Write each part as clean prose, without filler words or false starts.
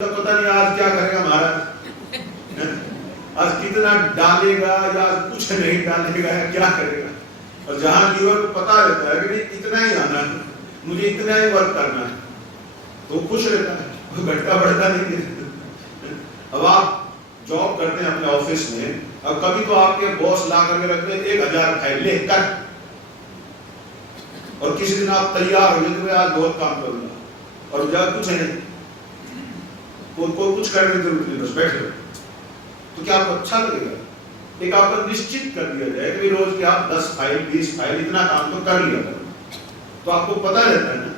तो पता नहीं आज क्या करेगा महाराज, आज कितना डालेगा या कुछ नहीं डालेगा या क्या करेगा। और जहां लीवर को पता रहता है कि इतना ही आना है, मुझे इतना ही वर्क करना है, तो खुश रहता है, वो घटका बढ़ता नहीं है। अब आप जॉब करते हैं अपने ऑफिस में, अब कभी तो आपके बॉस ला करके रखते हैं 1000 फाइल ले कर, और किसी दिन आप तैयार हो जाते आज बहुत काम करूंगा और जब कुछ है नहीं, कोई कुछ करने की जरूरत नहीं, बस बैठे हो, तो क्या आपको अच्छा लगेगा? एक आपको निश्चित कर दिया जाए कि रोज के आप 10 फाइल 20 फाइल इतना काम तो कर लिया करो, तो आपको पता रहता है ना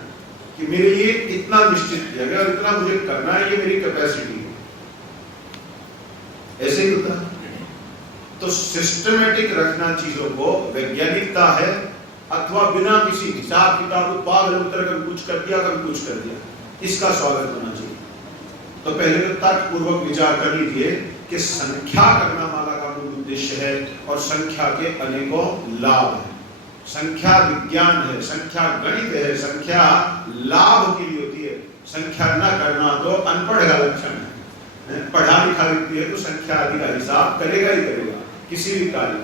कि मेरे लिए इतना निश्चित किया गया और इतना मुझे करना है, ये मेरी कैपेसिटी है। ऐसे ही होता है। तो सिस्टमेटिक रखना चीजों को वैज्ञानिकता है, अथवा बिना किसी हिसाब किताब उत्पाद कभी कुछ कर दिया कभी कुछ कर दिया, इसका स्वागत होना चाहिए। तो पहले तो तर्कपूर्वक विचार कर लीजिए कि संख्या करना माला का मूल उद्देश्य है और संख्या के अनेकों लाभ हैं। संख्या विज्ञान है, संख्या गणित है, संख्या लाभ के लिए होती है। संख्या न करना तो अनपढ़ का लक्षण है। पढ़ा लिखा व्यक्ति है तो संख्या आदि का हिसाब करेगा ही करेगा किसी भी कार्य।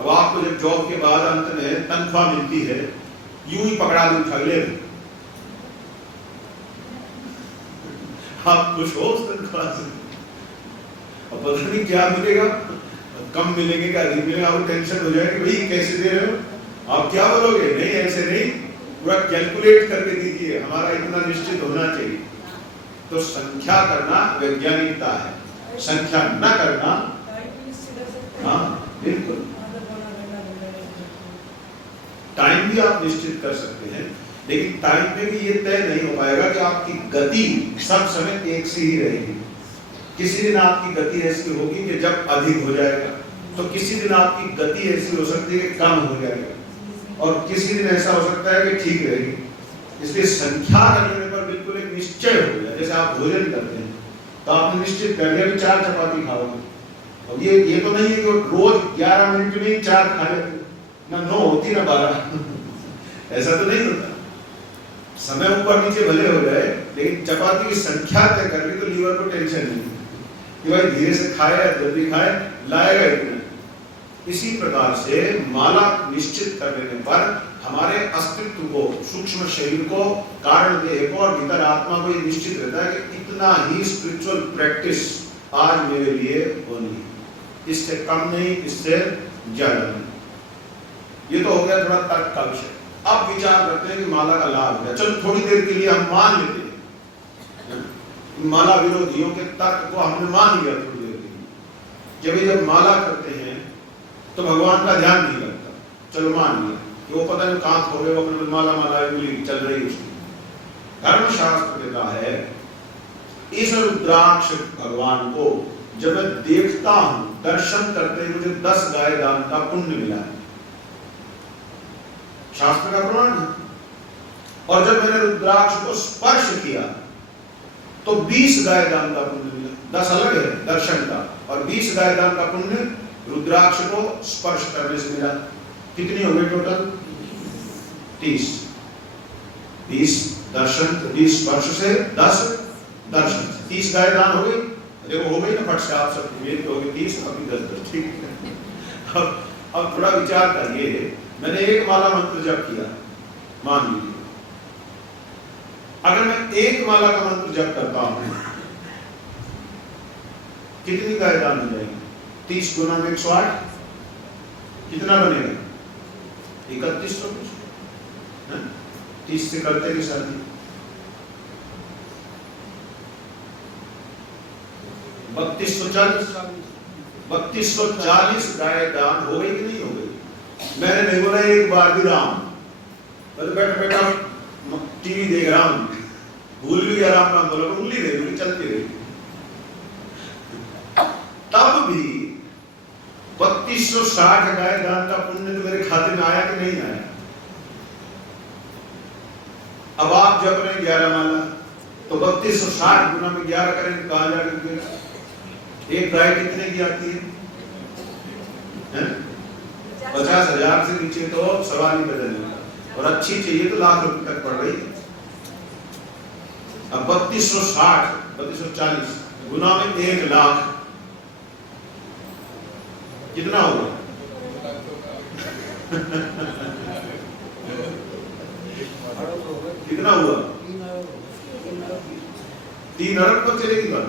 अब आपको जब जॉब के बाद अंत में तनख्वाह मिलती है, यूं ही पकड़ा दूं ठगले में, आप खुश हो उस तनख्वाह से? अब पता नहीं क्या मिलेगा, कम मिलेंगे क्या अधिक मिलेगा, आपको टेंशन हो जाएगी, भाई कैसे दे रहे हो, आप क्या बोलोगे? नहीं ऐसे नहीं, पूरा कैलकुलेट करके दीजिए, हमारा इतना निश्चित होना चाहिए। तो संख्या करना वैज्ञानिकता है, संख्या न करना, हाँ बिल्कुल, टाइम भी आप निश्चित कर सकते हैं, लेकिन टाइम में भी ये तय नहीं हो पाएगा कि आपकी गति सब समय एक सी ही रहेगी। किसी दिन आपकी गति ऐसी होगी कि जब अधिक हो जाएगा, तो किसी दिन आपकी गति ऐसी हो सकती है कि कम हो जाएगा, और किसी दिन ऐसा हो सकता है कि ठीक रहेगी। इसलिए संख्या करने पर बिल्कुल एक निश्चय हो गया। जैसे आप भोजन करते हैं तो आपने निश्चित कर लिया 4 चपाती खाओगे, अब ये तो नहीं है कि रोज 11 मिनट में 4 खा लेते, ना 9 होती ना 12 ऐसा तो नहीं होता। समय ऊपर नीचे भले हो जाए, लेकिन चपाती की संख्या तय कर ली तो लीवर को टेंशन नहीं कि भाई धीरे से खाए या जल्दी खाए, लाएगा इतना। इसी प्रकार से माला निश्चित कर लेने पर हमारे अस्तित्व को, सूक्ष्म शरीर को, कारण देह को और भीतर आत्मा को ये निश्चित रहता है कि इतना ही स्पिरिचुअल प्रैक्टिस आज मेरे लिए होनी है, इससे कम नहीं, इससे ज्यादा नहीं। ये तो हो गया थोड़ा तर्क का विषय। अब विचार करते हैं कि माला का लाभ है। चलो थोड़ी देर के लिए हम मान लेते हैं, माला विरोधियों के तर्क को हमने मान लिया थोड़ी देर के लिए। जब माला करते हैं तो भगवान का ध्यान नहीं लगता, चलो मान लिया कि वो पता नहीं कहां खो गए, वो अपने माला चल रही उसकी। धर्मशास्त्र कहता है इस रुद्राक्ष भगवान को जब मैं देखता हूं, दर्शन करते मुझे 10 गाय दान का पुण्य मिला है, शास्त्र का प्रमाण है। और जब मैंने रुद्राक्ष को स्पर्श किया तो 20 गाय दान का पुण्य मिला। 10 अलग है दर्शन का, और 20 गाय दान का पुण्य रुद्राक्ष को स्पर्श करने से मिला। कितनी हो गई टोटल? 30। 20 दर्शन, 20 स्पर्श से 10 दर्शन, 30 गाय दान हो गई। देखो हो गई ना फट से, आप सब मेरी हो गई 30, अभी 10, ठीक है। अब थोड़ा विचार करिए, मैंने एक माला मंत्र जप किया, मान लीजिए, अगर मैं एक माला का मंत्र जप करता हूं, कितनी गाय दान हो जाएगी? 30 गुना 108, कितना बनेगा? 3100 कुछ, 30 से करते कि शादी 3240 गाय दान हो गई कि नहीं हो गई? मैंने नहीं बोला एक बार भी राम, बैठा बैठा टीवी देख रहा हूं, भूल भी गया राम राम बोला, उंगली रही चलती रही, तब भी 3260 गाय दान का पुण्य तो मेरे खाते में आया कि नहीं आया? अब आप जब रहे 11 माला, तो 3260 गुना में 11 करें, कहां जाकर एक गाय कितने की आती है? 50,000 से नीचे तो सवाल ही बदल, और अच्छी चाहिए तो लाख रुपए तक पड़ रही है। अब 3260 3240 गुना में 1 लाख कितना होगा? कितना हुआ? 3 अरब पर चलेगी बात।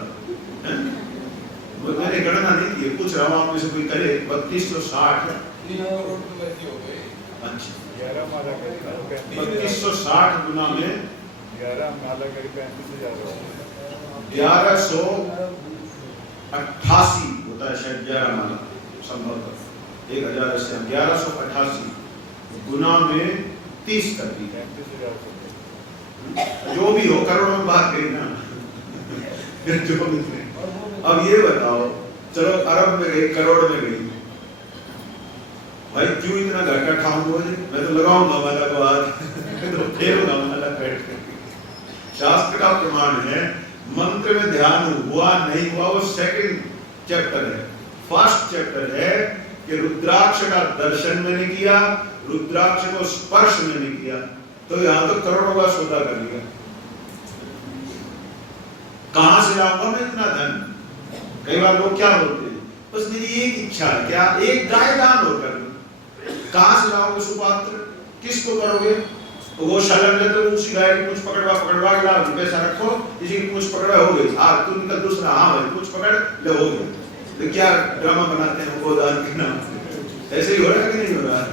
मैंने गणना नहीं की, पूछ रहा हूँ आप में से कोई करे। 3260 अच्छा 3260 गुना में 1188 होता है शायद 11 माला संभवतः 1188 गुना में 30 कर दी, जो भी हो करोड़ों में बात करी ना। जो भी अब ये बताओ, चलो अरब में गई, करोड़ में गई, भाई क्यों इतना घाटा खाऊंगा? मैं तो लगाऊंगा माला को हाथ तो फेरूंगा माला बैठ करके। शास्त्र का प्रमाण है, मंत्र में ध्यान हुआ नहीं हुआ वो सेकंड चैप्टर है। फर्स्ट चैप्टर है कि रुद्राक्ष का दर्शन मैंने किया, रुद्राक्ष को स्पर्श मैंने किया, तो यहां तो करोड़ों का सौदा कर लिया। कहां से लाऊंगा मैं इतना धन? कई बार लोग क्या बोलते हैं, बस मेरी एक इच्छा है, क्या एक गाय दान होकर। कहां से लाओगे सुपात्र? किसको करोगे? तो वो शरण लेते हो, उसी गाय की पूंछ पकड़वा के लाओ, पैसा रखो, इसी की पूंछ पकड़वा हो गई। आज तुम का दूसरा, हाँ भाई पूंछ पकड़ ले, हो गई। तो क्या ड्रामा बनाते हैं गोदान के नाम से? ऐसे ही हो रहा है कि नहीं हो रहा है?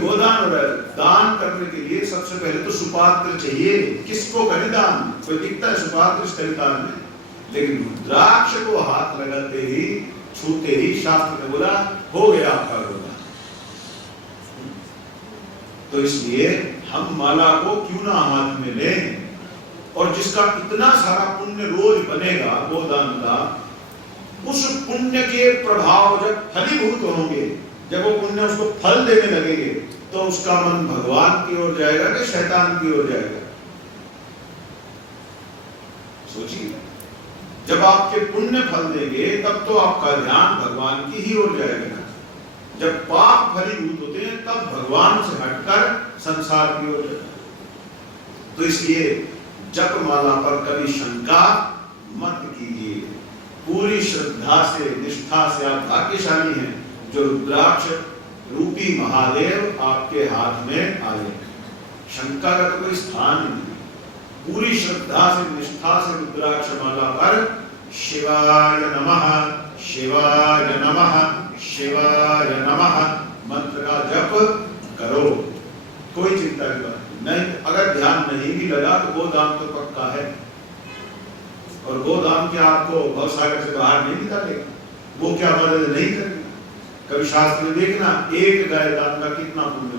गोदान हो रहा है। दान करने के लिए सबसे पहले तो सुपात्र चाहिए। किसको करें दान? कोई दिखता है सुपात्र इस दान में? लेकिन रुद्राक्ष को हाथ लगाते ही, छूते ही शास्त्र ने बोला हो गया आपका गोदान। तो इसलिए हम माला को क्यों ना हाथ में लें, और जिसका इतना सारा पुण्य रोज बनेगा गोदान का, उस पुण्य के प्रभाव जब फलीभूत होंगे, जब वो पुण्य उसको फल देने लगेंगे, तो उसका मन भगवान की ओर जाएगा कि शैतान की ओर जाएगा? सोचिए, जब आपके पुण्य फल देंगे तब तो आपका ध्यान भगवान की ही ओर जाएगा। जब पाप फलीभूत होते हैं तब भगवान से हटकर संसार की ओर जाएगा। तो इसलिए जप माला पर कभी शंका मत कीजिए। पूरी श्रद्धा से, निष्ठा से आप भाग्यशाली हैं जो रुद्राक्ष रूपी महादेव आपके हाथ में आए। शंका का तो कोई स्थान नहीं। पूरी श्रद्धा से, निष्ठा से रुद्राक्ष माला पर शिवाय नमः, शिवाय नमः, शिवाय नमः मंत्र का जप करो। कोई चिंता की बात नहीं। अगर ध्यान नहीं भी लगा तो गोदान तो पक्का है, और गोदान क्या आपको भवसागर से बाहर नहीं निकालेगा, वो क्या मदद नहीं करेगा। कभी शास्त्र में देखना, एक गाय दान का कितना पुण्य,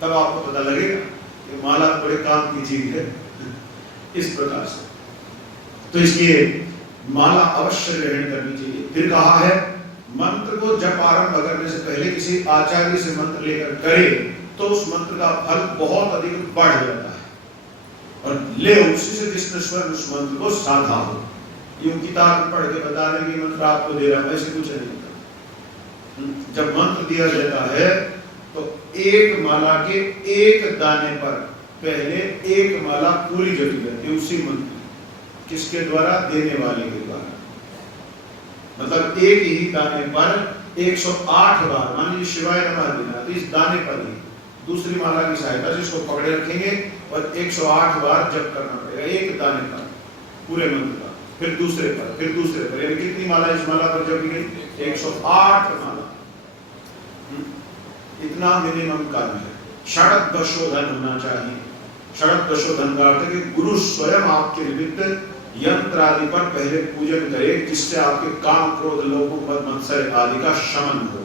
तब आपको पता लगेगा कि माला बड़े काम की चीज है। इस प्रकार से तो इसलिए माला अवश्य ग्रहण करनी चाहिए। फिर कहा है मंत्र को जप आरंभ करने से पहले किसी आचार्य से मंत्र लेकर करे तो उस मंत्र का फल बहुत अधिक बढ़ जाता है, और ले उसी से जिसने स्वयं उस मंत्र को साधा हो। यूं किताब पढ़ के बता दें कि मंत्र आपको दे रहा है, ऐसे कुछ नहीं। जब मंत्र दिया जाता है तो एक माला के एक दाने पर पहले एक माला पूरी जपी जाती है उसी मंत्र। किसके द्वारा? देने वाले के द्वारा। मतलब एक ही दाने पर 108 बार, मान लीजिए शिवाय नमः देना, तो इस दाने पर ही दूसरी माला की सहायता से इसको पकड़े रखेंगे और 108 बार जप करना पड़ेगा एक दाने पर पूरे मंत्र का। फिर दूसरे पर, फिर दूसरे पर, यानी कितनी माला इस माला पर जपी गई? 108 माला। इतना मिनिमम कार्य है। षडदशोधन होना चाहिए। षडदशोधन का अर्थ है कि गुरु स्वयं आपके निमित्त यंत्र आदि पर पहले पूजन करे, जिससे आपके काम, क्रोध, लोभ, मद, मत्सर आदि का शमन हो।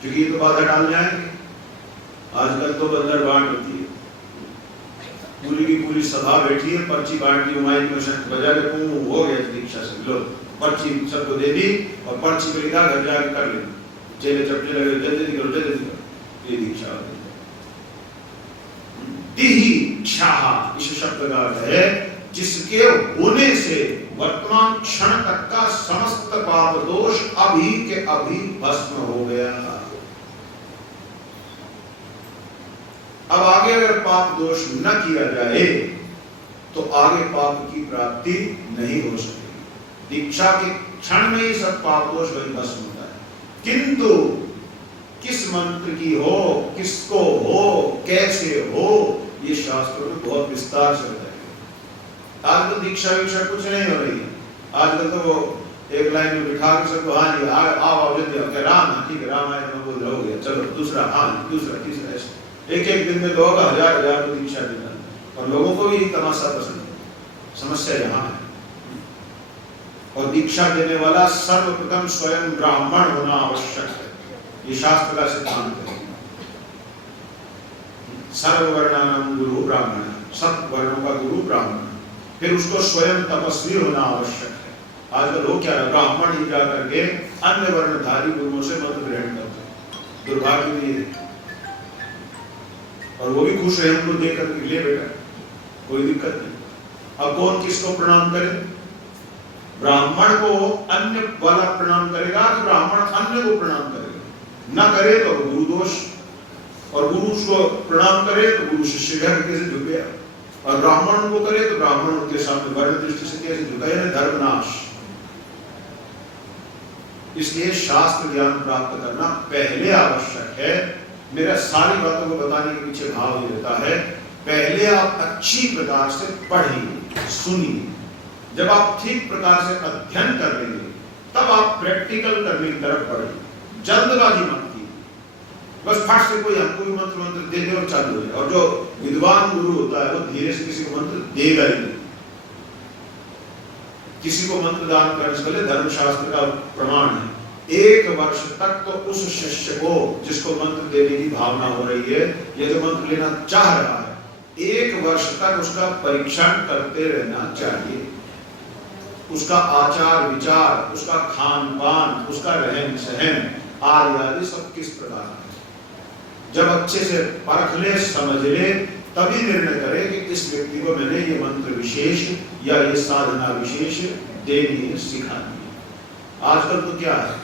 क्योंकि ये तो बाधा डाल जाएंगे। आजकल तो बंदर बांट होती है, पूरी की पूरी सभा बैठी है, पर्ची बांट दी, माइक में शंख बजा के हो गया दीक्षा से, लो पर्ची सबको दे दी और पर्ची पे लिखा घर जाकर कर लेना, चेले चपटे लगे जल्दी करो जल्दी करो, ये दीक्षा होती है। इस शब्द का अर्थ है जिसके होने से वर्तमान क्षण तक का समस्त पाप दोष अभी के अभी भस्म हो गया। अब आगे अगर पाप दोष न किया जाए तो आगे पाप की प्राप्ति नहीं हो सकती। दीक्षा के क्षण में ही सब पाप दोष वही भस्म होता है। किंतु किस मंत्र की हो, किसको हो, कैसे हो, ये शास्त्रों में बहुत विस्तार से बताया। आज तो दीक्षा वीक्षा कुछ नहीं हो रही है। आजकल तो वो एक लाइन में बिठा के सबको हाँ जी आओ जल्दी राम, ठीक है राम आए तो बोल रहा हो गया, चलो दूसरा, हाँ दूसरा, तीसरा, ऐसे एक एक दिन में लोग हजार हजार को दीक्षा देना, और लोगों को भी तमाशा पसंद है। समस्या यहाँ है। और दीक्षा देने वाला सर्वप्रथम स्वयं ब्राह्मण होना आवश्यक है। ये शास्त्र का सिद्धांत है। सर्ववर्णानां गुरु ब्राह्मण, सब वर्णों का गुरु ब्राह्मण। फिर उसको स्वयं तपस्वी होना आवश्यक है। आजकल लोग क्या है, ब्राह्मण ही जा करके अन्य वर्णधारी गुरुओं से मंत्र ग्रहण करते हैं। दुर्भाग्य भी है। और वो भी खुश है हमको देख करके, ले बेटा कोई दिक्कत नहीं। अब कौन किसको प्रणाम करे? ब्राह्मण को अन्य वाला प्रणाम करेगा कि ब्राह्मण अन्य को प्रणाम करेगा? न करे तो गुरु दोष, और गुरु उसको प्रणाम करे तो गुरु शिष्य के कैसे झुकेगा, और ब्राह्मण को करे तो ब्राह्मण उनके सामने वर्ण दृष्टि से कैसे झुका, यानी धर्मनाश। इसलिए शास्त्र ज्ञान प्राप्त करना पहले आवश्यक है। मेरा सारी बातों को बताने के पीछे भाव ये रहता है, पहले आप अच्छी प्रकार से पढ़िए, सुनिए। जब आप ठीक प्रकार से अध्ययन कर लेंगे तब आप प्रैक्टिकल करने की तरफ बढ़िए। जल्दबाजी मत कीजिए, बस फट से कोई हमको भी मंत्र दे दे और चालू हो जाए। और जो विद्वान गुरु होता है वो धीरे से किसी को मंत्र देगा ही नहीं। किसी को मंत्र दान करने से पहले धर्मशास्त्र का प्रमाण है, 1 वर्ष तक तो उस शिष्य को जिसको मंत्र देने की भावना हो रही है, ये जो मंत्र लेना चाह रहा है, 1 वर्ष तक उसका परीक्षण करते रहना चाहिए। उसका आचार विचार, उसका खान पान, उसका रहन सहन आदि सब किस प्रकार है। जब अच्छे से परख ले, समझ ले, तभी निर्णय करे कि इस व्यक्ति को मैंने ये मंत्र विशेष या ये साधना विशेष देनी है, सिखानी है। आजकल तो क्या है,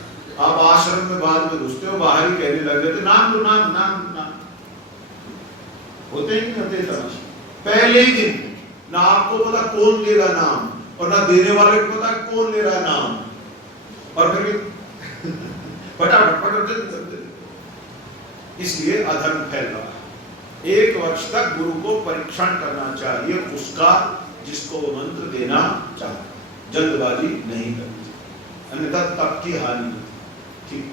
आप आश्रम में बाद में घुसते हो, बाहर ही कहने लग जाते नाम लो, नाम नाम नाम। होते ही नहीं होते तमाशे। पहले ही दिन ना आपको पता कौन लेगा नाम, और ना देने वाले को पता कौन ले रहा है नाम, और फिर फटाफट। इसलिए अधर्म फैल रहा है। 1 वर्ष तक गुरु को परीक्षण करना चाहिए उसका, जिसको वो मंत्र देना चाहता। जल्दबाजी नहीं करनी, अन्यथा तब की हानि होती। ठीक,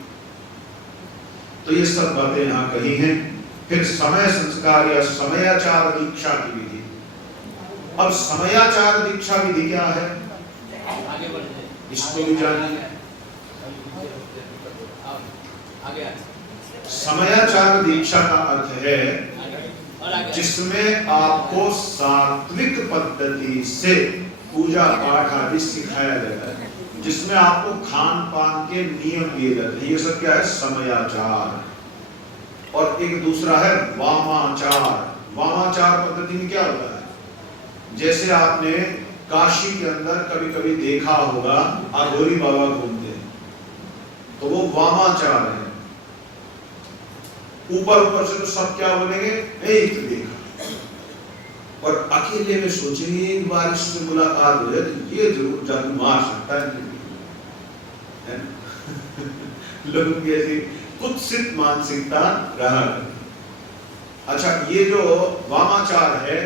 तो ये सब बातें यहाँ कही हैं। फिर समय संस्कार या समयाचार दीक्षा की विधि। अब समयाचार दीक्षा विधि क्या है, इसको भी जानिए। समयाचार दीक्षा का अर्थ है जिसमें आपको सात्विक पद्धति से पूजा पाठ आदि सिखाया जाता है, जिसमें आपको खान पान के नियम दिए जाते हैं। ये सब क्या है, समयाचार। और एक दूसरा है वामाचार। वामाचार पद्धति में क्या होता है, जैसे आपने काशी के अंदर कभी कभी देखा होगा अघोरी बाबा घूमते हैं, तो वो वामाचार है। ऊपर ऊपर से तो सब क्या बोलेंगे, एक तो देखा, और अकेले में सोचेंगे एक बार इससे मुलाकात हो जाए तो ये जरूर जादू मार सकता है। लोगों की ऐसी कुत्सित मानसिकता रहा। अच्छा, ये जो वामाचार है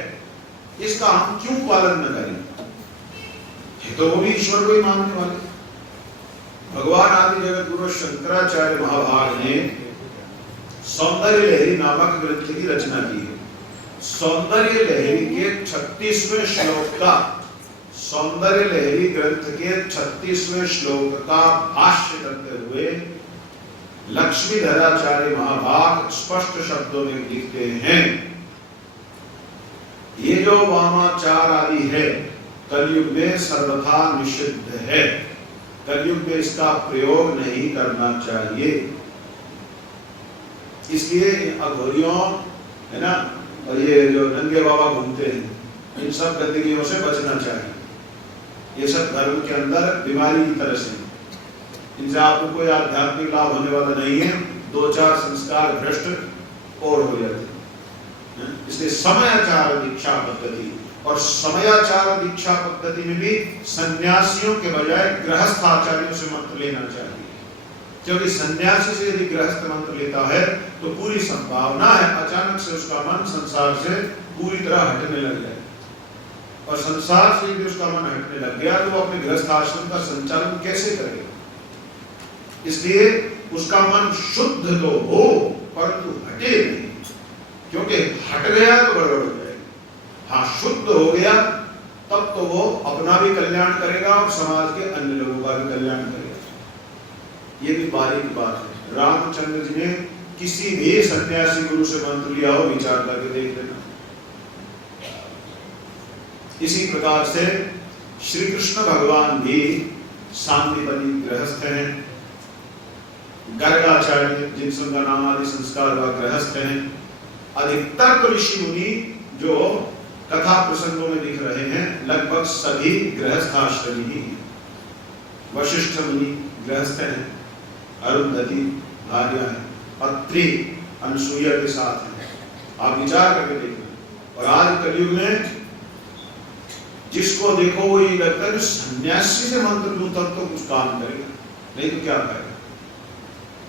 इसका हम क्यों पालन न करें? तो वो भी ईश्वर को ही मानने वाले। भगवान आदि जगत गुरु शंकराचार्य महाभाग ने सौंदर्य लहरी नामक ग्रंथ की रचना की है। सौंदर्य लहरी के 36वें श्लोक का, सौंदर्य लहरी ग्रंथ के 36वें श्लोक का भाष्य करते हुए लक्ष्मीधराचार्य महाभाग स्पष्ट शब्दों में लिखते हैं, ये जो वामाचार आदि है कलयुग में सर्वथा निषिद्ध है। कलयुग में इसका प्रयोग नहीं करना चाहिए। इसलिए अघोरियों है ना, और ये जो नंगे बाबा घूमते हैं, इन सब गंदगियों से बचना चाहिए। ये सब धर्म के अंदर बीमारी की तरह से, इनसे आपको कोई आध्यात्मिक लाभ होने वाला नहीं है। 2-4 संस्कार भ्रष्ट और हो जाते इसलिए समयाचार दीक्षा पद्धति, और समयाचार दीक्षा पद्धति में भी सन्यासियों के बजाय गृहस्थ आचार्यों से मंत्र लेना चाहिए, क्योंकि सन्यासी से यदि गृहस्थ मंत्र लेता है तो पूरी संभावना है अचानक से उसका मन संसार से पूरी तरह हटने लग जाए, और संसार से यदि उसका मन हटने लग गया तो वो अपने गृहस्थ आश्रम का संचालन कैसे करेगा। इसलिए उसका मन शुद्ध तो हो परंतु हटे नहीं, क्योंकि हट गया तो गड़बड़ हो जाएगी। हाँ, शुद्ध हो गया तब तो वो अपना भी कल्याण करेगा और समाज के अन्य लोगों का भी कल्याण करेगा। ये भी बारीक बात है। रामचंद्र जी ने किसी भी सन्यासी गुरु से मंत्र लिया हो, विचार करके देख लेना। इसी प्रकार से श्री कृष्ण भगवान भी सांदीपनी गृहस्थ हैं, गर्गाचार्य जिनसे उनका नाम आदि संस्कार व गृहस्थ हैं, अधिकतर तो ऋषि मुनि जो कथा प्रसंगों में दिख रहे हैं लगभग सभी गृहस्थ आश्रमी ही हैं। वशिष्ठ मुनि गृहस्थ हैं, अरुंधति भार्या है, अत्रि अनसुईया के साथ हैं। आप विचार करके देखो। और आज कलयुग में जिसको देखो वो ये लगता है सन्यासी से मंत्र लूं तब तो कुछ काम करेगा, नहीं तो क्या करेगा।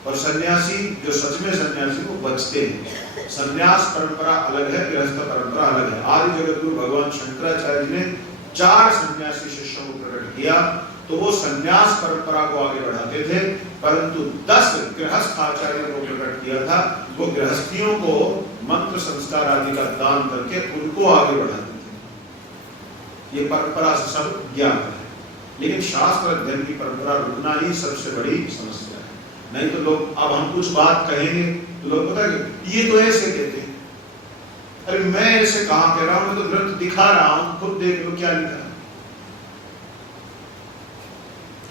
और सन्यासी जो सच में सन्यासी वो बचते हैं। सन्यास परंपरा अलग है, गृहस्थ परंपरा अलग है। आदि जगत गुरु भगवान शंकराचार्य जी ने 4 सन्यासी शिष्यों को प्रकट किया तो वो सन्यास परंपरा को आगे बढ़ाते थे, परंतु 10 गृहस्थ आचार्यों को प्रकट किया था। वो गृहस्थियों को मंत्र संस्कार आदि का दान करके उनको आगे बढ़ाते थे। ये परंपरा से सब ज्ञान है, लेकिन शास्त्र अध्ययन की परंपरा रुकना ही सबसे बड़ी समस्या है। नहीं तो लोग, अब हम कुछ बात कहेंगे तो लोग पता है ये तो ऐसे कहते हैं। अरे मैं ऐसे कहां कह रहा हूं, मैं तो ग्रंथ दिखा रहा हूं, खुद देख लो क्या लिखा है।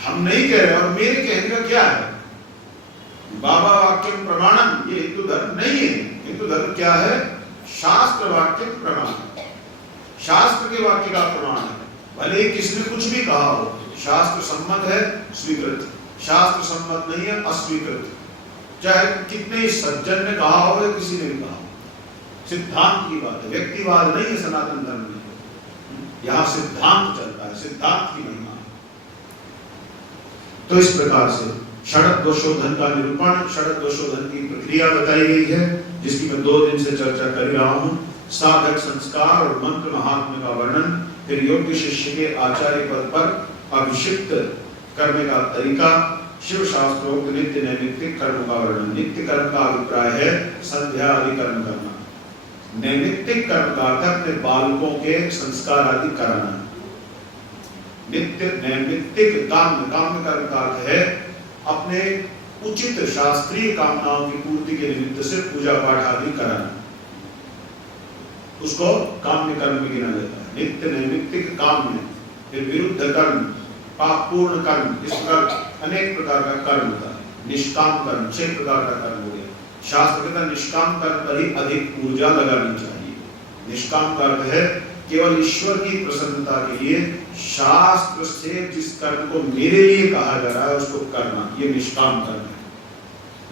हम नहीं कह रहे, और मेरे कहने का क्या है। बाबा वाक्य प्रमाणम, ये हिंदू धर्म नहीं है। हिंदू धर्म क्या है? शास्त्र वाक्य प्रमाण, शास्त्र के वाक्य का प्रमाण है। भले किसने कुछ भी कहा हो, शास्त्र सम्मत है स्वीकृत, शास्त्र सम्मत नहीं है अस्वीकृत। चाहे कितने सज्जन ने कहा हो या किसी ने भी कहा हो, सिद्धांत की बात है, व्यक्तिवाद नहीं है सनातन धर्म में। यहां सिद्धांत चलता है, सिद्धांत की महिमा। तो इस प्रकार से षडक दोषोधन का निरूपण, षडक दोषोधन की प्रक्रिया बताई गई है, जिसकी मैं 2 दिन से चर्चा कर रहा हूं। साधक संस्कार और मंत्र महात्म्य का वर्णन, फिर योग्य शिष्य के आचार्य पद पर अभिषिक्त करने का तरीका, शिव शास्त्रोक्त नित्य नैमित्तिक कर्म का वर्णन। नित्य कर्म का अभिप्राय है संध्या आदि कर्म करना। नैमित्तिक कर्म का अर्थ अपने बालकों के संस्कार आदि कराना। नित्य नैमित्तिक काम्य कर्म का अर्थ है अपने उचित शास्त्रीय कामनाओं की पूर्ति के निमित्त से पूजा पाठ आदि कराना, उसको काम्य कर्म में गिना जाता है। नित्य नैमित्तिक काम्य, फिर विरुद्ध कर्म, पापपूर्ण कर्म, इस प्रकार अनेक प्रकार का कर्म होता है। निष्काम कर्म 6 प्रकार का कर्म हो गया। शास्त्र कहता है निष्काम कर्म पर ही अधिक ऊर्जा लगानी चाहिए। निष्काम का अर्थ है केवल ईश्वर की प्रसन्नता के लिए शास्त्र से जिस कर्म को मेरे लिए कहा जा रहा है उसको करना, ये निष्काम कर्म है।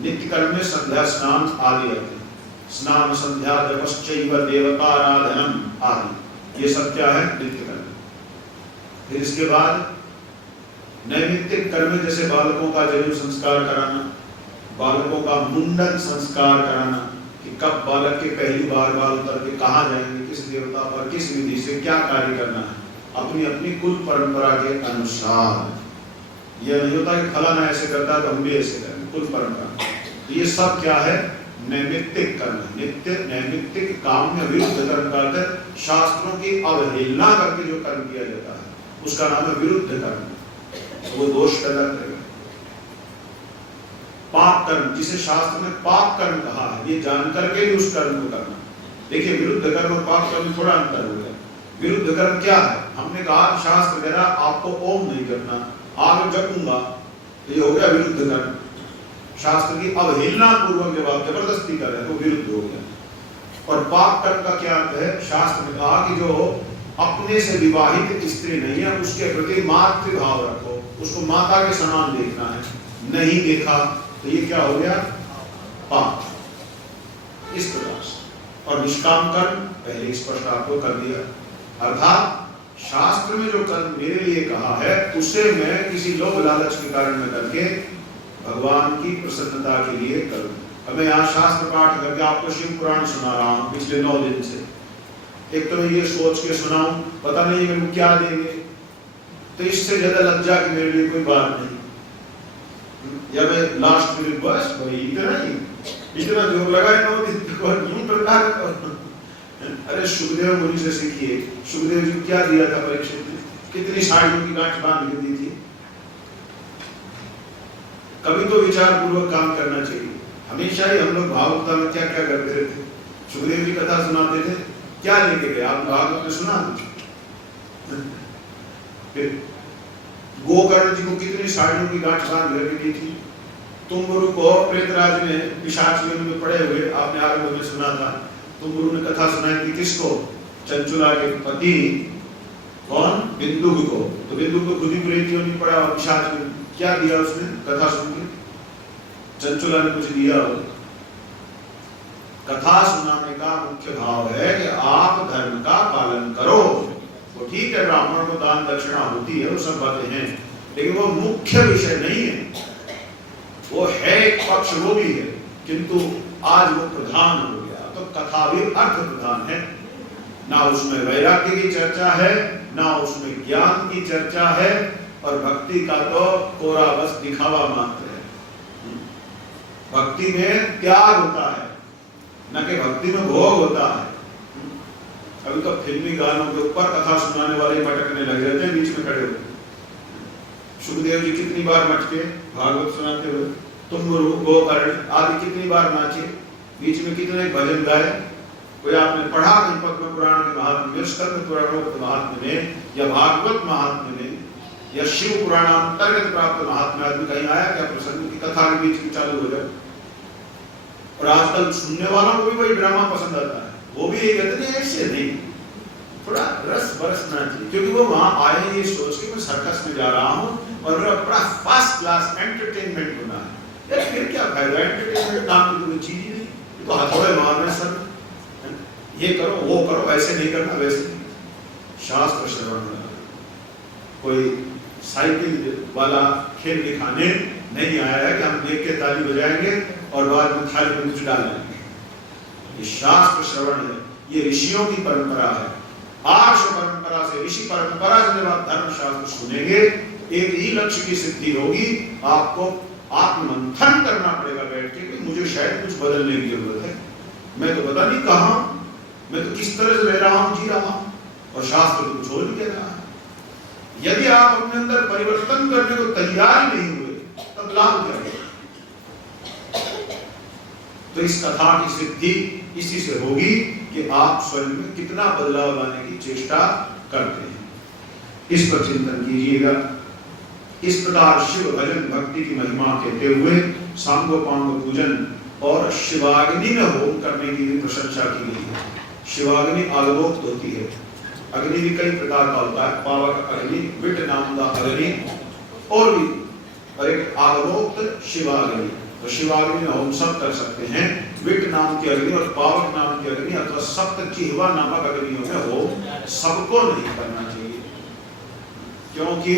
नित्य कर्म में संध्या स्नान आदि आते हैं। स्नान संध्या जपश्चैव देवताराधनम आदि, ये सब क्या है? नित्य कर्म। फिर इसके बाद नैमित्तिक कर्म जैसे बालकों का जन्म संस्कार कराना, बालकों का मुंडन संस्कार कराना, कि कब बालक के पहली बार बाल उतर के कहाँ जाएंगे, किस देवता पर, किस विधि से क्या कार्य करना है, अपनी अपनी कुल परंपरा के अनुसार। यह नहीं होता कि फलाना ऐसे करता है तो हम भी ऐसे करें, कुल परंपरा। तो ये सब क्या है? नैमित्तिक कर्म। नित्य नैमित्तिक काम्य विरुद्ध कर्म का अर्थ शास्त्रों की अवहेलना करके जो कर्म किया जाता है उसका नाम है विरुद्ध कर्म, तो वो दोष पैदा करेगा। पाप कर्म, जिसे शास्त्र में पाप कर्म कहा है, ये जान करके भी उस कर्म को करना। देखिए विरुद्ध कर्म और पाप कर्म में थोड़ा अंतर हो गया। विरुद्ध कर्म क्या है? हमने कहा शास्त्र कह रहा आपको ओम नहीं करना, आगे जपूंगा, तो ये हो गया विरुद्ध कर्म। शास्त्र की अवहेलना पूर्वक जब आप जबरदस्ती कर रहे हैं तो विरुद्ध हो गया। और पाप कर्म का क्या अर्थ है? शास्त्र ने कहा कि जो अपने से विवाहित स्त्री नहीं है उसके प्रति मातृभाव रखो, उसको माता के समान देखना है। नहीं देखा तो ये क्या हो गया? पाप। इस प्रकार से। और निष्काम कर्म पहले स्पष्ट आपको कर दिया। अर्थात शास्त्र में जो कर्म मेरे लिए कहा है उसे मैं किसी लोभ लालच के कारण में करके भगवान की प्रसन्नता के लिए करूं। अब मैं यहाँ शास्त्र पाठ करके आपको शिव पुराण सुना रहा हूँ पिछले 9 दिन से। एक तो मैं ये सोच के सुनाऊं, पता नहीं मेरे को क्या देंगे, तो इससे ज्यादा लज्जा की मेरे लिए कोई बात नहीं। या मैं लास्ट मिनट बस वही इतना जोर लगाए 9 दिन तक। अरे सुखदेव मुनि से सीखिए, सुखदेव जी क्या दिया था परीक्षित ने, कितनी साड़ियों की गांठ बांध के दी थी। कभी तो विचार पूर्वक काम करना चाहिए। हमेशा ही हम लोग भावुकता में क्या क्या करते रहते। सुखदेव जी कथा सुनाते थे, क्या लेके गए आप भागवत में सुना। फिर गोकर्ण जी को कितनी साड़ियों की गांठ बांध करके दी थी। तुम्बुरु को प्रेतराज ने पिशाच में पड़े हुए आपने आरंभ में सुना था। तुम्बुरु ने कथा सुनाई थी किसको, चंचुला के पति कौन, बिंदुक को। तो बिंदुक को खुद ही प्रेतियों ने पड़ा और पिशाच में क्या दिया उसने, कथा सुन के चंचुला ने कुछ दिया। कथा सुनाने का मुख्य भाव है कि आप धर्म का पालन करो। वो ठीक है ब्राह्मण को दान दक्षिणा होती है, वो सब बातें हैं, लेकिन वो मुख्य विषय नहीं है। वो है एक पक्ष, वो भी है, किंतु आज वो प्रधान हो गया। तो कथा भी अर्थ प्रधान है, ना उसमें वैराग्य की चर्चा है, ना उसमें ज्ञान की चर्चा है, और भक्ति का तो कोरा बस दिखावा मात्र है। भक्ति में त्याग होता है, न कि भक्ति में भोग होता है। अभी तो फिल्मी गानों के ऊपर कथा सुनाने वाले मटकने लग जाते हैं बीच में खड़े हुए। सुखदेव जी कितनी बार मटके भागवत सुनाते हुए, तुम गोकर्ण आदि कितनी बार नाचे, बीच में कितने भजन गाए। कोई आपने पढ़ा कहीं पद्म पुराण के महात्म्य, स्कंद पुराणोक्त महात्म्य में, या भागवत महात्म्य में, या शिव पुराणांतर्गत प्राप्त महात्म्य आदि कहीं आया क्या प्रसंग की कथा के बीच में चालू हो जाए। और आजकल सुनने वालों को भी वही ड्रामा पसंद आता है, वो भी ये कहते हैं ऐसे नहीं, थोड़ा रस बरसना चाहिए, क्योंकि वो वहां आए ये सोच के मैं सर्कस में जा रहा हूँ और मेरा बड़ा फर्स्ट क्लास एंटरटेनमेंट होना है। यार फिर क्या फायदा, एंटरटेनमेंट नाम की कोई चीज ही नहीं। ये तो हथौड़े मारना सर, ये करो वो करो, ऐसे नहीं करना वैसे नहीं। शास्त्र श्रवण कोई साइकिल वाला खेल दिखाने नहीं आया है कि हम देख के ताली बजाएंगे और बाद में थाली में कुछ डालेंगे। ये शास्त्र श्रवण है, ये ऋषियों की परंपरा है। आर्ष परंपरा से, ऋषि परंपरा से जब आप धर्म शास्त्र सुनेंगे, एक ही लक्ष्य की सिद्धि होगी। आपको आत्ममंथन करना पड़ेगा बैठ के कि मुझे शायद कुछ बदलने की जरूरत है, मैं तो पता नहीं कहां, मैं तो किस तरह से रह रहा हूं, जी रहा हूं, और शास्त्र तो कुछ और ही कह रहा है। यदि आप अपने अंदर परिवर्तन करने को तैयार ही नहीं हुए, तब लाभ क्या है। तो इस कथा की सिद्धि इसी से होगी कि आप स्वयं में कितना बदलाव लाने की चेष्टा करते हैं। इस पर चिंतन कीजिएगा। इस प्रकार शिव भजन भक्ति की महिमा कहते हुए सांगोपांग पूजन और शिवाग्नि में होम करने की भी प्रशंसा की गई है। शिवाग्नि आलोक होती है। अग्नि भी कई प्रकार का होता है, पावक अग्नि, विट नाम का अग्नि, और भी और एक आलोक शिवाग्नि। तो शिवाग्नि में होम सब कर सकते हैं। विट नाम की अग्नि और पावक नाम की अग्नि अथवा सप्तजिह्वा नामक अग्नियों में होम सबको नहीं करना चाहिए, क्योंकि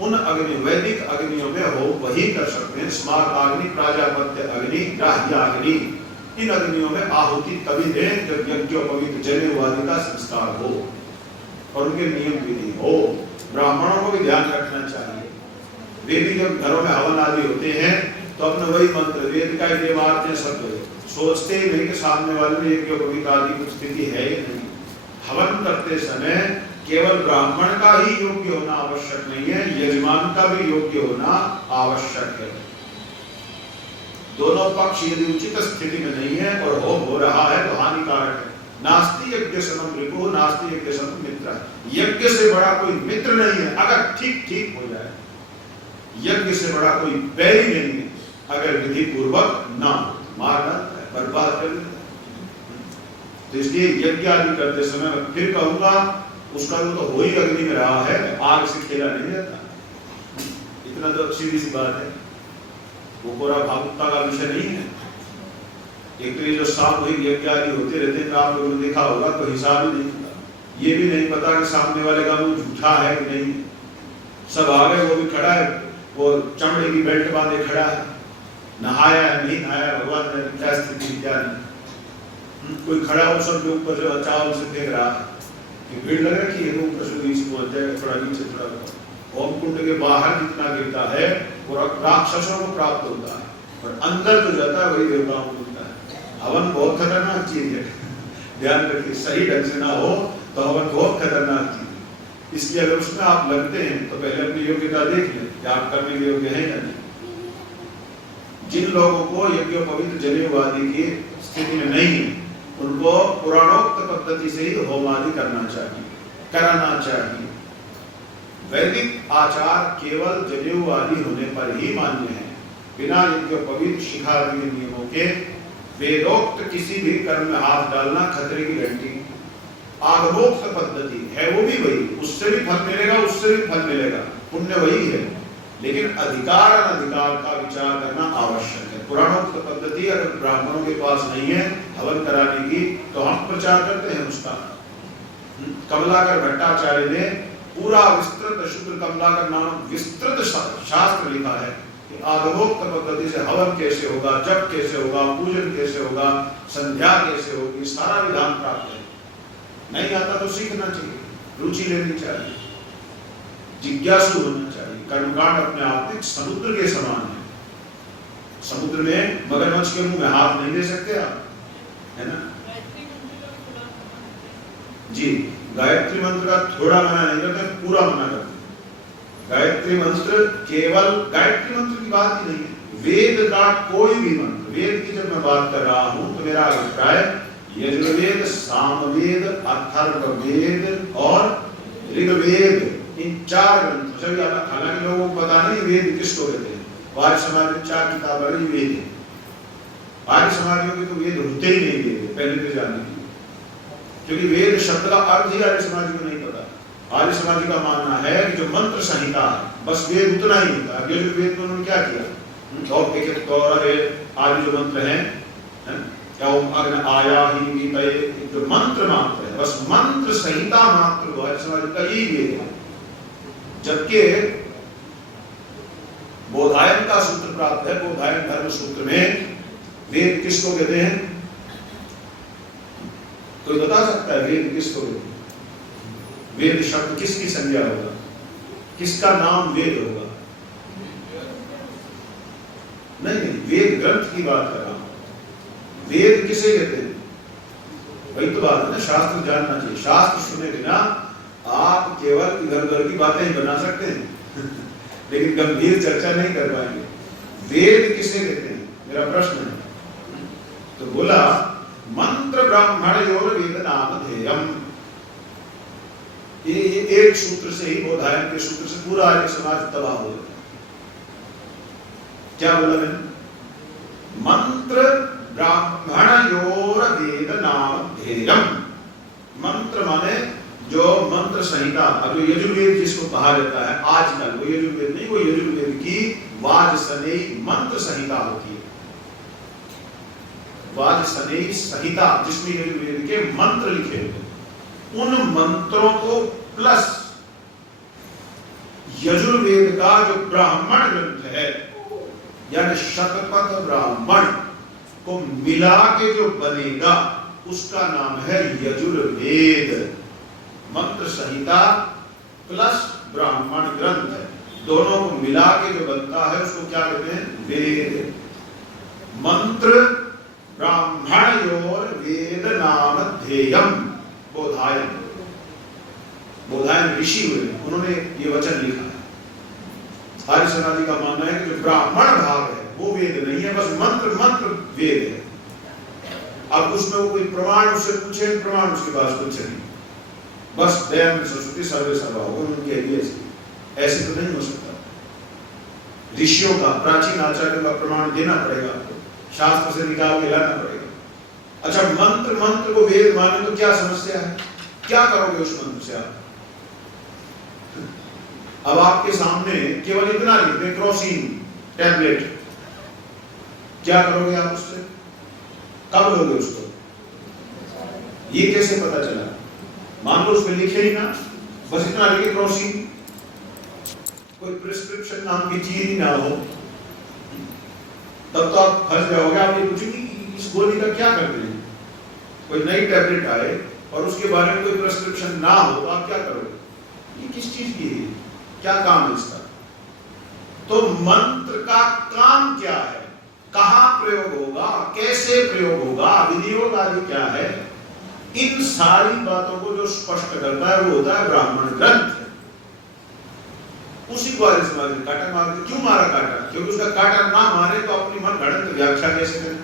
उन अग्नि वैदिक अग्नियों में होम वही कर सकते हैं। स्मार्ताग्नि, प्राजापत्य अग्नि, ग्राह्याग्नि, इन अग्नियों में आहुति तभी दें जब यज्ञोपवीत जनेऊ आदि का संस्कार हो और उनके नियम विधि हो। ब्राह्मणों को भी ध्यान रखना चाहिए। वे भी जब घरों में हवन आदि होते हैं तो अपने वही मंत्र वेद का देवार्थ शब्द सोचते ही नहीं कि सामने वाले में यज्ञोपवीत आदि की स्थिति है या नहीं। हवन करते समय केवल ब्राह्मण का ही योग्य होना आवश्यक नहीं है, यजमान का भी योग्य होना आवश्यक है। दोनों पक्ष यदि उचित स्थिति में नहीं है और होम हो रहा है तो हानिकारक है। नास्ति यज्ञ समम रिपुः नास्ति यज्ञ समम मित्रः। यज्ञ से बड़ा कोई मित्र नहीं है अगर ठीक ठीक हो जाए। यज्ञ से बड़ा कोई बैरी नहीं है अगर विधि पूर्वक ना मार डालता है, बर्बाद कर देता है। तो इसलिए यज्ञ आदि करते समय मैं फिर कहूंगा उसका तो हो ही अग्नि में रहा है, आग से खेला नहीं जाता। इतना तो सीधी सी बात है, वो पूरा भावुकता का विषय नहीं है। एक तो ये जो सामूहिक यज्ञ आदि होते रहते हैं, आप लोगों ने देखा होगा, तो हिसाब ही नहीं होता, ये भी नहीं पता कि सामने वाले का मुंह झूठा है कि नहीं। सब आ गए, वो भी खड़ा है, वो चमड़े की बेल्ट बांधे खड़ा है, नहाया है नहीं नहाया, भगवान ने क्या स्थिति क्या नहीं। कोई खड़ा हो सबके ऊपर से चावल से फेंक रहा है, भीड़ लग रखी है, ऊपर से नीचे पहुंच जाएगा, थोड़ा नीचे थोड़ा। होम कुंड के बाहर जितना गिरता है वो राक्षसों को प्राप्त होता है, और अंदर जो जाता है वही देवताओं को मिलता है। हवन बहुत खतरनाक चीज है, ध्यान रखिए, सही ढंग से ना हो तो हवन बहुत खतरनाक चीज है। इसलिए अगर उसमें आप लगते हैं तो पहले अपनी योग्यता देख लें कि आप करने के योग्य हैं या नहीं। जिन लोगों को यज्ञोपवीत जनेऊ आदि की स्थिति में नहीं है, उनको पुराणोक्त पद्धति से ही होम आदि करना चाहिए, कराना चाहिए। वैदिक आचार केवल जनेऊ आदि होने पर ही मान्य है, बिना यज्ञोपवीत शिखा आदि के नियमों के वेदोक्त किसी भी कर्म में हाथ डालना खतरे की घंटी। आगमोक्त पद्धति है वो भी वही, उससे भी फल मिलेगा, उससे भी फल मिलेगा, पुण्य वही है, लेकिन अधिकार अनधिकार का विचार करना आवश्यक है। पुराणोक्त पद्धति अगर ब्राह्मणों के पास नहीं है हवन कराने की, तो हम प्रचार करते हैं उसका। कमलाकर भट्टाचार्य ने पूरा विस्तृत, शुद्ध कमलाकर नामक विस्तृत शास्त्र लिखा है कि आगमोक्त पद्धति से हवन कैसे होगा, जप कैसे होगा, पूजन कैसे होगा, संध्या कैसे होगी, सारा विधान प्राप्त है। नहीं आता तो सीखना चाहिए, रुचि लेनी चाहिए, जिज्ञासु होना चाहिए। कर्मकांड अपने आप में समुद्र के समान है, समुद्र में मगरमच्छ के मुंह में हाथ नहीं दे सकते आप, है ना जी। गायत्री मंत्र का थोड़ा मना नहीं करते, पूरा मना करते। गायत्री मंत्र केवल गायत्री मंत्र की बात ही नहीं है, वेद का कोई भी मंत्र, वेद की जब मैं बात कर रहा हूं तो मेरा अभिप्राय यजुर्वेद, सामवेद, अथर्ववेद और ऋग्वेद, इन चार ग्रंथों से। हालांकि लोगों को पता नहीं वेद किसको कहते हैं, आर्य समाज में 4 किताबें वेद है। आर्य समाजियों के तो वेद होते ही नहीं, वेद पहले तो जानने की, क्योंकि वेद शब्द का अर्थ ही आर्य समाजी को नहीं पता। आर्य समाजी का मानना है कि जो मंत्र संहिता है बस वेद उतना ही होता है। यजुर्वेद में उन्होंने क्या किया, आदि जो मंत्र हैं, क्या अग्न आया ही गीतये, जो मंत्र मात्र है, बस मंत्र संहिता मात्र को आर्य समाज का ही वेद है। जबकि बोधायन का सूत्र प्राप्त है, बोधायन धर्म सूत्र में वेद किसको कहते हैं, कोई बता सकता है वेद किसको कहते हैं? वेद शब्द किसकी संज्ञा होगा, किसका नाम वेद होगा? नहीं, वेद ग्रंथ की बात कर रहा हूं। वेद किसे कहते हैं? वही तो बात है ना, शास्त्र जानना चाहिए। शास्त्र सुने बिना आप केवल इधर उधर की बातें ही बना सकते हैं लेकिन गंभीर चर्चा नहीं कर पाएंगे। वेद किसे कहते हैं, मेरा प्रश्न है। तो बोला मंत्र ब्राह्मण योग वेद नामधेयम। ये एक सूत्र से ही, बोधायन के सूत्र से पूरा आर्य समाज तबाह हो जाता है। क्या बोला मैंने? मंत्र ब्राह्मण योग वेद नामधेयम। मंत्र माने जो मंत्र संहिता, अब जो यजुर्वेद जिसको कहा जाता है आजकल, वो यजुर्वेद नहीं, वो यजुर्वेद की वाजसनेयी मंत्र संहिता होती है। वाजसनेयी संहिता जिसमें यजुर्वेद के मंत्र लिखे होते, उन मंत्रों को प्लस यजुर्वेद का जो ब्राह्मण ग्रंथ है, यानी शतपथ ब्राह्मण को मिला के जो बनेगा उसका नाम है यजुर्वेद। मंत्र संहिता प्लस ब्राह्मण ग्रंथ है, दोनों को मिला के जो बनता है उसको क्या कहते हैं? वेद। मंत्र ब्राह्मणयोर वेद नामधेयम। बोधायन, बोधायन ऋषि हुए, उन्होंने ये वचन लिखा है। आर्य समाजी का मानना है कि जो ब्राह्मण भाग है वो वेद नहीं है, बस मंत्र मंत्र वेद है। अब उसमें वो कोई प्रमाण उससे पूछे, प्रमाण उसके पास कुछ नहीं, बस दयानंद सरस्वती सर्वे सर्वा होगा उनके लिए। ऐसे तो नहीं हो सकता। ऋषियों का, प्राचीन आचार्यों का प्रमाण देना पड़ेगा आपको, शास्त्र से निकाल के लाना पड़ेगा। अच्छा, मंत्र मंत्र को वेद माने तो क्या समस्या है? क्या करोगे उस मंत्र से आप? अब आपके सामने केवल इतना लिख दें, क्रोसिन टैबलेट, क्या करोगे आप उससे? कब लोगे उसको? ये कैसे पता चला? मान लो उसमें लिखे ही ना, बस इतना लिखे क्रॉसिंग, कोई प्रिस्क्रिप्शन नाम की चीज ही ना हो, तब तो आप फंस जाओगे। आप ये पूछेंगे इस गोली का क्या करते हैं? कोई नई टैबलेट आए और उसके बारे में कोई प्रिस्क्रिप्शन ना हो तो आप क्या करोगे? ये किस चीज की है, क्या काम है इसका? तो मंत्र का काम क्या है, कहां प्रयोग होगा, कैसे प्रयोग होगा, विनियोग आदि क्या है, इन सारी बातों को जो स्पष्ट करता है वो होता है ब्राह्मण ग्रंथ। उसी को आर्य समाज ने काटा मारते। क्यों मारा काटा? क्योंकि उसका काटा ना मारे तो अपनी मन गणित व्याख्या कैसे करें?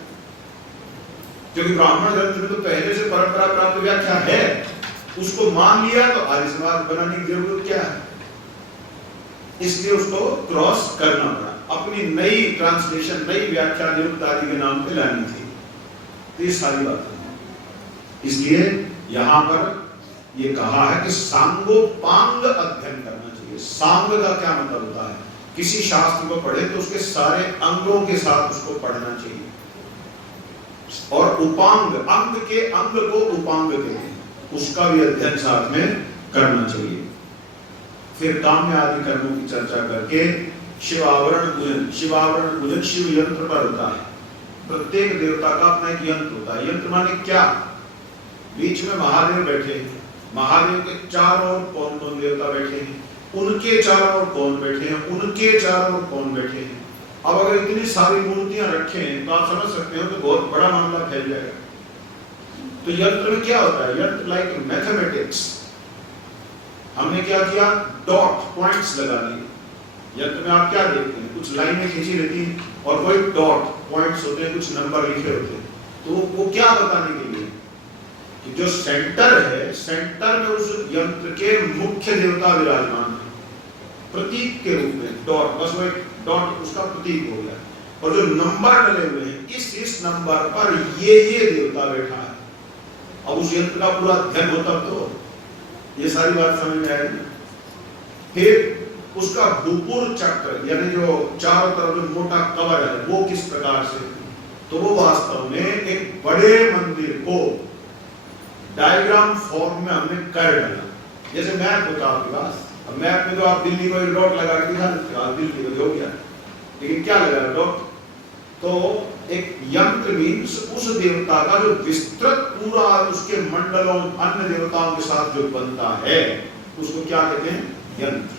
क्योंकि ब्राह्मण ग्रंथ में तो पहले से परंपरा प्राप्त व्याख्या है, उसको मान लिया तो आर्य समाज बनाने की जरूरत क्या है? इसलिए उसको क्रॉस करना पड़ा, अपनी नई ट्रांसलेशन, नई व्याख्या निरुक्त आदि के नाम पे लानी थी। तो ये सारी बात है। इसलिए यहां पर ये कहा है कि सांगोपांग अध्ययन करना चाहिए। सांग का क्या मतलब होता है? किसी शास्त्र को पढ़े तो उसके सारे अंगों के साथ उसको पढ़ना चाहिए। और उपांग, अंग के अंग को उपांग कहते हैं, उसका भी अध्ययन साथ में करना चाहिए। फिर काम्य आदि कर्मों की चर्चा करके शिवावरण पूजन, शिवावरण पूजन शिव यंत्र पर होता है। प्रत्येक देवता का अपना एक यंत्र होता है। यंत्र माने क्या? बीच में महादेव बैठे हैं, महादेव के चारों ओर कौन कौन देवता बैठे हैं, उनके चारों ओर कौन बैठे हैं, उनके चारों ओर कौन बैठे हैं। अब अगर इतनी सारी मूर्तियां रखे हैं तो आप समझ सकते हो कि बहुत बड़ा मामला फैल जाएगा। तो यंत्र में क्या होता है? यंत्र लाइक मैथमेटिक्स। हमने क्या किया? डॉट, पॉइंट्स लगा दिए। यंत्र में आप क्या देखते हैं? कुछ लाइनें खींची रहती हैं और कोई डॉट, पॉइंट्स होते हैं, कुछ नंबर लिखे होते हैं। तो वो क्या बताने के लिए कि जो सेंटर है, सेंटर में उस यंत्र के मुख्य देवता विराजमान है, प्रतीक के रूप में डॉट, बस वो एक डॉट उसका प्रतीक हो गया। और जो नंबर डले हुए हैं, इस नंबर पर ये देवता बैठा है। अब उस यंत्र का पूरा अध्ययन होता तो ये सारी बात समझ में आएगी। फिर उसका भूपुर चक्र, यानी जो चारों तरफ में मोटा कवर है, वो किस प्रकार से, तो वो वास्तव में एक बड़े मंदिर को डायग्राम फॉर्म में हमने कर डाला। जैसे मैप होता आपके पास, अब मैप में तो आप दिल्ली को डॉट लगा के दिखा सकते हो, दिल्ली हो गया, लेकिन क्या लगा डॉट? तो एक यंत्र मीन्स उस देवता का जो विस्तृत पूरा उसके मंडलों, अन्य देवताओं के साथ जो बनता है, उसको क्या कहते हैं? यंत्र।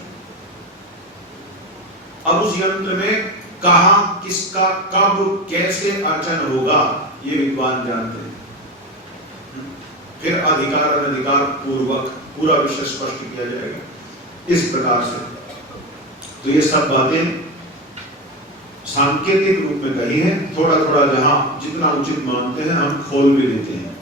अब उस यंत्र में कहां, किसका, कब, कैसे अर्चन होगा, ये विद्वान जानते हैं। फिर अधिकार अनधिकार पूर्वक पूरा विषय स्पष्ट किया जाएगा इस प्रकार से। तो ये सब बातें सांकेतिक रूप में कही है, थोड़ा थोड़ा जहां जितना उचित मानते हैं हम खोल भी लेते हैं।